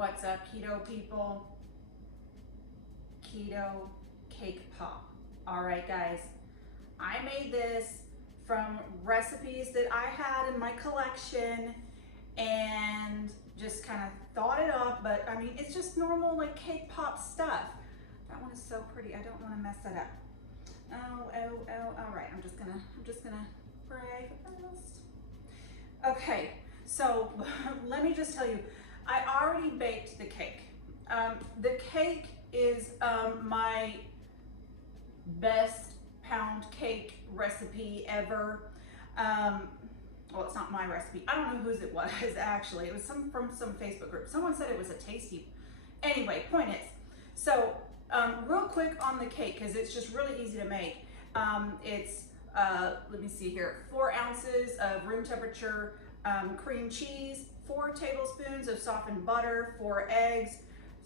What's up, keto people? Keto cake pop. All right, guys, I made this from recipes that I had in my collection and just kind of thought it up, but I mean, it's just normal like cake pop stuff. That one is so pretty. I don't want to mess that up. All right, I'm just gonna pray first. Okay, so let me just tell you, I already baked the cake. The cake is my best pound cake recipe ever. Well, it's not my recipe. I don't know whose it was actually. It was from some Facebook group. Someone said it was a tasty. Anyway, point is, so real quick on the cake, because it's just really easy to make. It's, let me see here, 4 ounces of room temperature cream cheese, 4 tablespoons of softened butter, 4 eggs,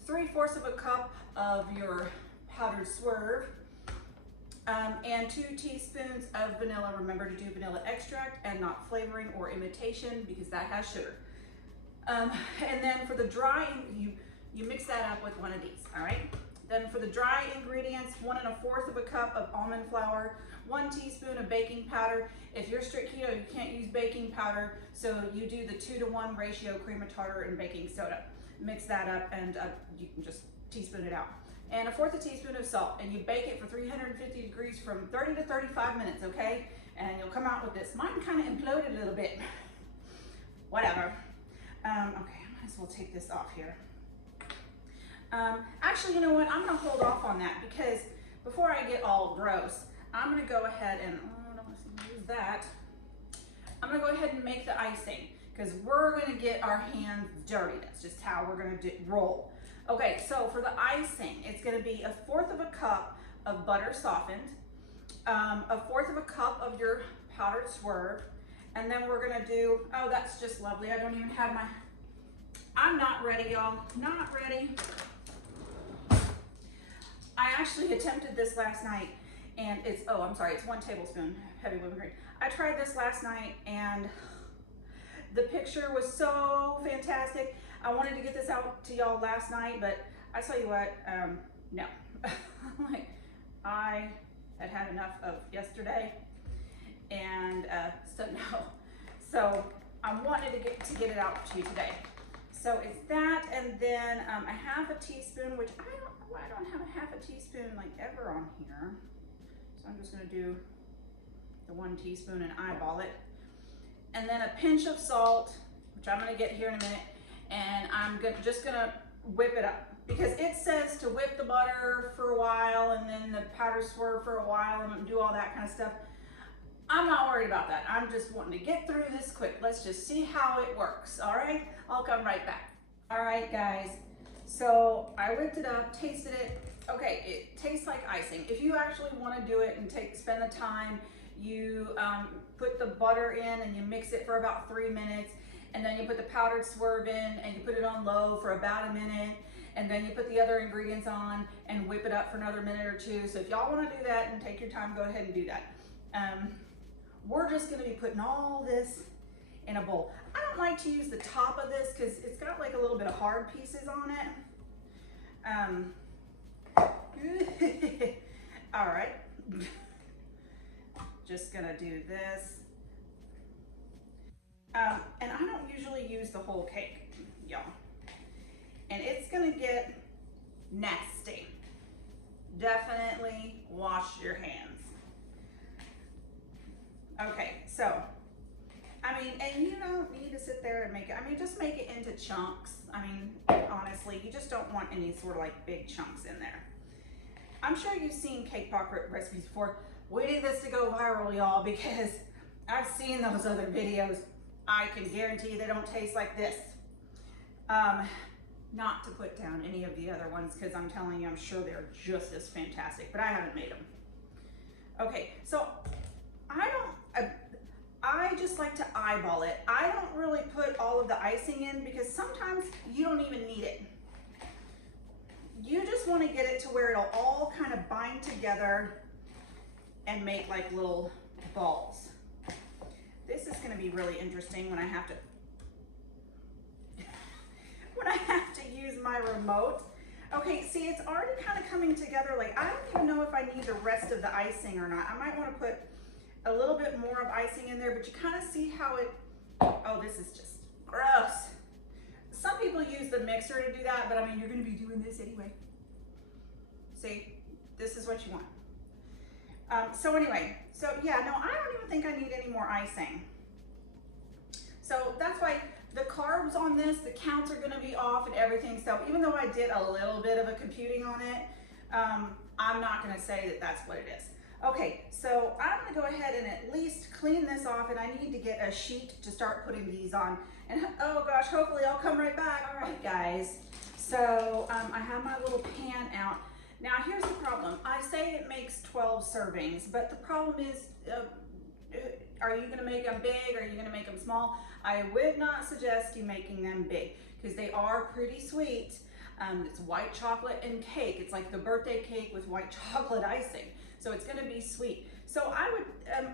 3/4 of a cup of your powdered Swerve, and 2 teaspoons of vanilla. Remember to do vanilla extract and not flavoring or imitation because that has sugar. And then for the dry, you mix that up with one of these, all right? Then for the dry ingredients, 1 1/4 of a cup of almond flour, 1 teaspoon of baking powder. If you're strict keto, you can't use baking powder, so you do the 2-to-1 ratio cream of tartar and baking soda. Mix that up and you can just teaspoon it out. And 1/4 teaspoon of salt, and you bake it for 350 degrees from 30 to 35 minutes, okay? And you'll come out with this. Mine kind of imploded a little bit. Whatever. Okay, I might as well take this off here. Actually, you know what? I'm gonna hold off on that because before I get all gross, I'm gonna go ahead and, I don't want to use that. I'm gonna go ahead and make the icing because we're gonna get our hands dirty. That's just how we're gonna roll. Okay, so for the icing, it's gonna be 1/4 of a cup of butter softened, 1/4 of a cup of your powdered Swerve, and then we're gonna do, oh, that's just lovely. I don't even have my, I'm not ready, y'all, not ready. I actually attempted this last night and it's, oh, I'm sorry, it's 1 tablespoon heavy whipping cream. I tried this last night and the picture was so fantastic. I wanted to get this out to y'all last night, but I tell you what, no. Like, I had enough of yesterday and so no. So I wanted to get it out to you today. So it's that, and then a 1/2 teaspoon, which I don't have a 1/2 teaspoon like ever on here. So I'm just gonna do the 1 teaspoon and eyeball it. And then a pinch of salt, which I'm gonna get here in a minute, and I'm just gonna whip it up because it says to whip the butter for a while and then the powdered Swerve for a while and do all that kind of stuff. I'm not worried about that. I'm just wanting to get through this quick. Let's just see how it works, all right? I'll come right back. All right, guys. So I whipped it up, tasted it. Okay, it tastes like icing. If you actually want to do it and spend the time, you put the butter in and you mix it for about 3 minutes, and then you put the powdered Swerve in and you put it on low for about a minute, and then you put the other ingredients on and whip it up for another minute or 2. So if y'all want to do that and take your time, go ahead and do that. We're just going to be putting all this in a bowl. I don't like to use the top of this because it's got like a little bit of hard pieces on it. All right. Just going to do this. And I don't usually use the whole cake, y'all. And it's going to get nasty. Definitely wash your hands. Okay, so, I mean, and you don't need to sit there and make it, I mean, just make it into chunks. I mean, honestly, you just don't want any sort of like big chunks in there. I'm sure you've seen cake pop recipes before. We need this to go viral, y'all, because I've seen those other videos. I can guarantee you they don't taste like this. Not to put down any of the other ones, because I'm telling you, I'm sure they're just as fantastic, but I haven't made them. Okay, so I just like to eyeball it. I don't really put all of the icing in because sometimes you don't even need it. You just want to get it to where it'll all kind of bind together and make like little balls. This is going to be really interesting when I have to use my remote. Okay, see, it's already kind of coming together. Like, I don't even know if I need the rest of the icing or not. I might want to put a little bit more of icing in there, but you kind of see how it, oh, this is just gross. Some people use the mixer to do that, but I mean, you're going to be doing this anyway. See, this is what you want. So anyway, so yeah, no, I don't even think I need any more icing. So that's why the carbs on this, the counts are gonna be off and everything. So even though I did a little bit of a computing on it, I'm not gonna say that that's what it is. Okay, so I'm gonna go ahead and at least clean this off, and I need to get a sheet to start putting these on. And oh gosh, hopefully I'll come right back. All right, guys. So I have my little pan out. Now here's the problem. I say it makes 12 servings, but the problem is, are you gonna make them big or are you gonna make them small? I would not suggest you making them big because they are pretty sweet. It's white chocolate and cake. It's like the birthday cake with white chocolate icing. So it's gonna be sweet. So I would,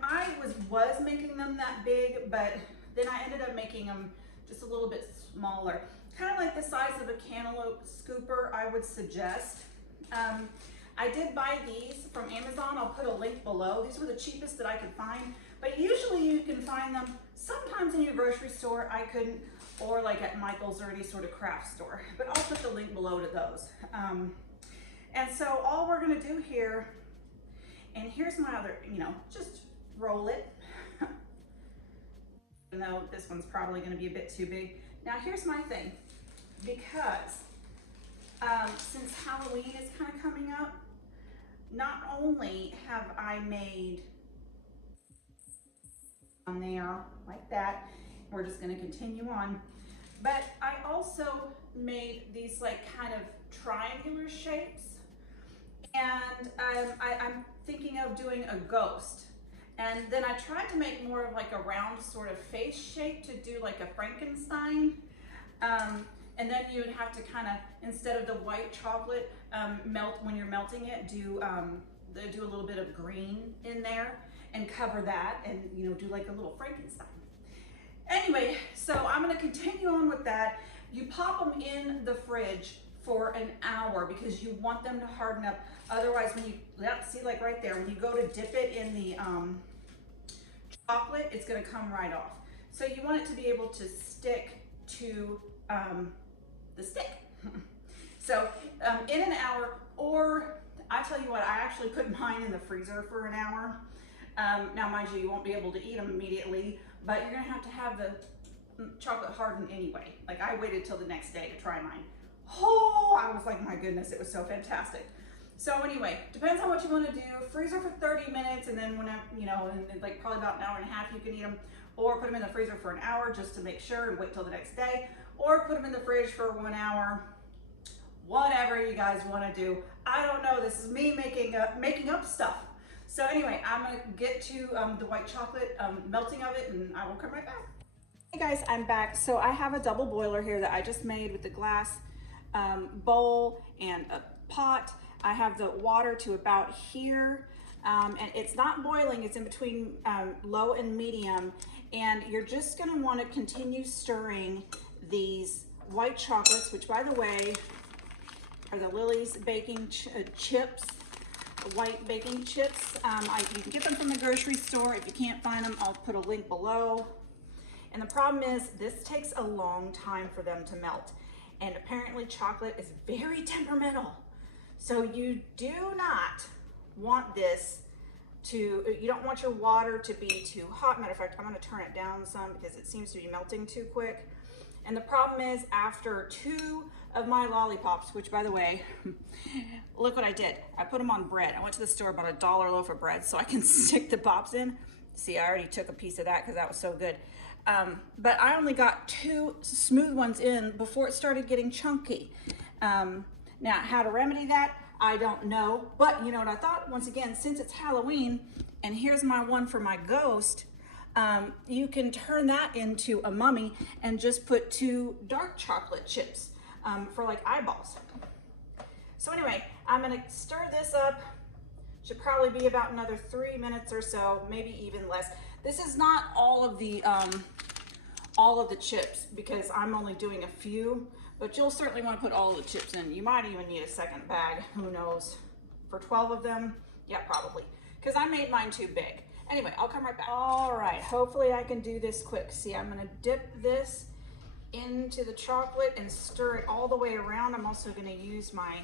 I was making them that big, but then I ended up making them just a little bit smaller. Kind of like the size of a cantaloupe scooper, I would suggest. I did buy these from Amazon. I'll put a link below. These were the cheapest that I could find, but usually you can find them sometimes in your grocery store. I couldn't, or like at Michael's or any sort of craft store, but I'll put the link below to those. And so all we're gonna do here, and here's my other, just roll it. Even though this one's probably gonna be a bit too big. Now here's my thing, because since Halloween is kind of coming up, not only have I made on there like that, we're just going to continue on, but I also made these like kind of triangular shapes, and I'm thinking of doing a ghost. And then I tried to make more of like a round sort of face shape to do like a Frankenstein. And then you would have to kind of, instead of the white chocolate, when you're melting it, do a little bit of green in there and cover that, and do like a little Frankenstein. Anyway, so I'm gonna continue on with that. You pop them in the fridge for an hour because you want them to harden up. Otherwise, when you, see like right there, when you go to dip it in the chocolate, it's gonna come right off. So you want it to be able to stick to the stick. So in an hour, or I tell you what, I actually put mine in the freezer for an hour. Now mind you, you won't be able to eat them immediately, but you're gonna have the chocolate harden anyway. Like I waited till the next day to try mine. Oh, I was like, my goodness, it was so fantastic. So anyway, depends on what you want to do. Freezer for 30 minutes, and then when in like probably about an hour and a half, you can eat them. Or put them in the freezer for an hour just to make sure and wait till the next day. Or put them in the fridge for 1 hour. Whatever you guys want to do. I don't know. This is me making up stuff. So anyway, I'm gonna get to the white chocolate melting of it, and I will come right back. Hey guys, I'm back. So I have a double boiler here that I just made with the glass bowl and a pot. I have the water to about here, and it's not boiling. It's in between low and medium, and you're just gonna want to continue stirring these white chocolates, which by the way are the Lily's baking chips, white baking chips. You can get them from the grocery store. If you can't find them, I'll put a link below. And the problem is this takes a long time for them to melt, and apparently chocolate is very temperamental. So you do not want this to, you don't want your water to be too hot. Matter of fact, I'm gonna turn it down some because it seems to be melting too quick. And the problem is, after 2 of my lollipops, which by the way, look what I did. I put them on bread. I went to the store, bought a $1 loaf of bread so I can stick the pops in. See, I already took a piece of that because that was so good. But I only got 2 smooth ones in before it started getting chunky. Now, how to remedy that, I don't know. But you know what I thought? Once again, since it's Halloween, and here's my one for my ghost, you can turn that into a mummy and just put 2 dark chocolate chips for like eyeballs. So anyway, I'm gonna stir this up. Should probably be about another 3 minutes or so, maybe even less. This is not all of the all of the chips because I'm only doing a few, but you'll certainly want to put all of the chips in. You might even need a second bag, who knows. For 12 of them, yeah, probably, because I made mine too big. Anyway, I'll come right back. All right, hopefully I can do this quick. See, I'm gonna dip this into the chocolate and stir it all the way around. I'm also gonna use my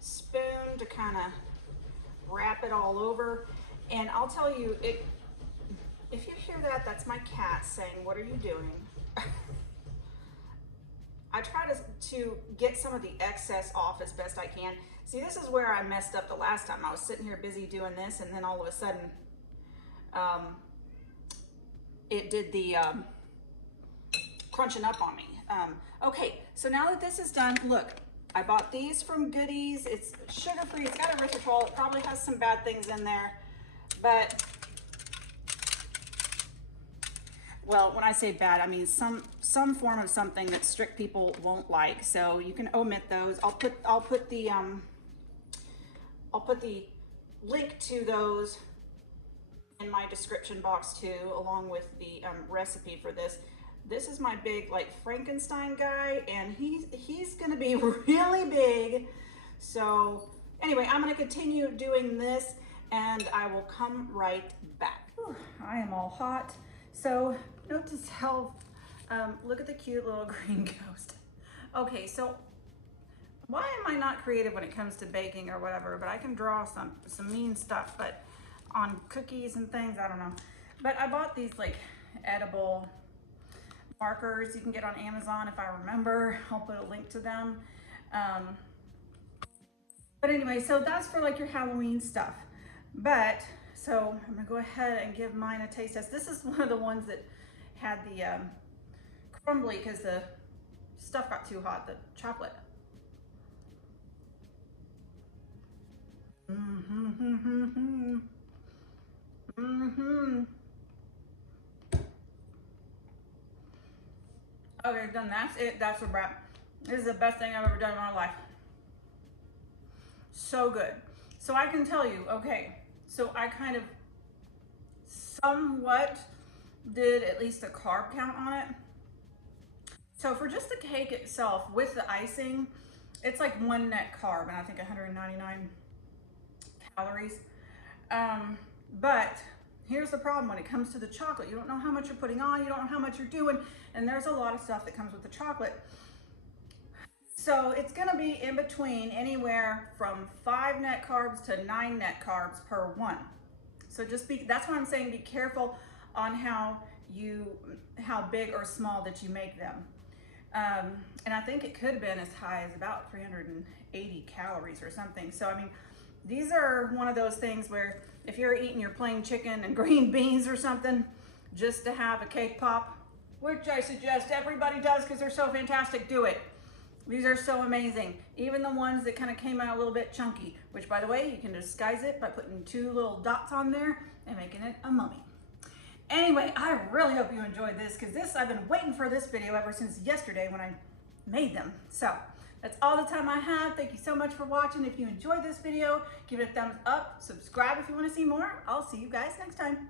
spoon to kind of wrap it all over. And I'll tell you, if you hear that, that's my cat saying, "What are you doing?" I try to get some of the excess off as best I can. See, this is where I messed up the last time. I was sitting here busy doing this, and then all of a sudden, it did the crunching up on me. Okay, so now that this is done, look, I bought these from Goodies. It's sugar-free, it's got erythritol. It probably has some bad things in there, but, well, when I say bad, I mean some form of something that strict people won't like. So you can omit those. I'll put the link to those in my description box too, along with the recipe for this. This is my big like Frankenstein guy, and he's gonna be really big. So anyway, I'm gonna continue doing this and I will come right back. Whew, I am all hot. So note to self, look at the cute little green ghost. Okay, so why am I not creative when it comes to baking or whatever, but I can draw some mean stuff, but on cookies and things, I don't know. But I bought these like edible markers you can get on Amazon if I remember. I'll put a link to them. But anyway, so that's for like your Halloween stuff. But so I'm gonna go ahead and give mine a taste test. This is one of the ones that had the crumbly because the stuff got too hot, the chocolate. Okay, done. That's it. That's a wrap. This is the best thing I've ever done in my life. So good. So I can tell you, okay, so I kind of somewhat did at least a carb count on it. So for just the cake itself with the icing, it's like 1 net carb and I think 199 calories. But here's the problem when it comes to the chocolate. You don't know how much you're putting on, you don't know how much you're doing, and there's a lot of stuff that comes with the chocolate. So it's gonna be in between anywhere from 5 net carbs to 9 net carbs per one. So that's why I'm saying be careful on how big or small that you make them. And I think it could have been as high as about 380 calories or something. So, I mean, these are one of those things where if you're eating your plain chicken and green beans or something, just to have a cake pop, which I suggest everybody does because they're so fantastic, do it. These are so amazing. Even the ones that kind of came out a little bit chunky, which by the way, you can disguise it by putting 2 little dots on there and making it a mummy. Anyway, I really hope you enjoyed this because I've been waiting for this video ever since yesterday when I made them. So that's all the time I have. Thank you so much for watching. If you enjoyed this video, give it a thumbs up, subscribe if you want to see more. I'll see you guys next time.